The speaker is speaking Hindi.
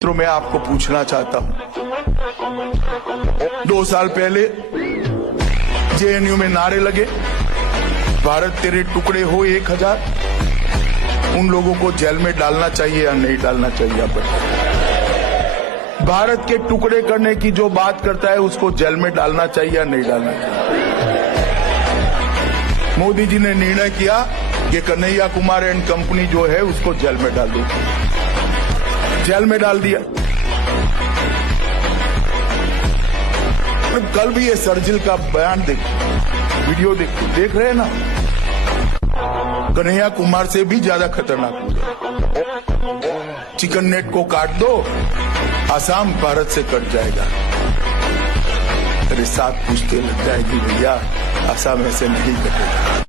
तो मैं आपको पूछना चाहता हूं, 2 साल पहले जेएनयू में नारे लगे, भारत तेरे टुकड़े हो 1000। उन लोगों को जेल में डालना चाहिए या नहीं डालना चाहिए? आप बताइए। भारत के टुकड़े करने की जो बात करता है उसको जेल में डालना चाहिए या नहीं डालना चाहिए? मोदी जी ने निर्णय किया कि कन्हैया कुमार एंड कंपनी जो है उसको जेल में डाल दो, जेल में डाल दिया। कल भी ये सर्जिल का बयान देखो, वीडियो देखो, देख रहे हैं ना, कन्हैया कुमार से भी ज्यादा खतरनाक हो गया। चिकन नेट को काट दो, आसाम भारत से कट जाएगा। अरे 7 पुश्तें लग जाएगी भैया, आसाम ऐसे नहीं कटेगा।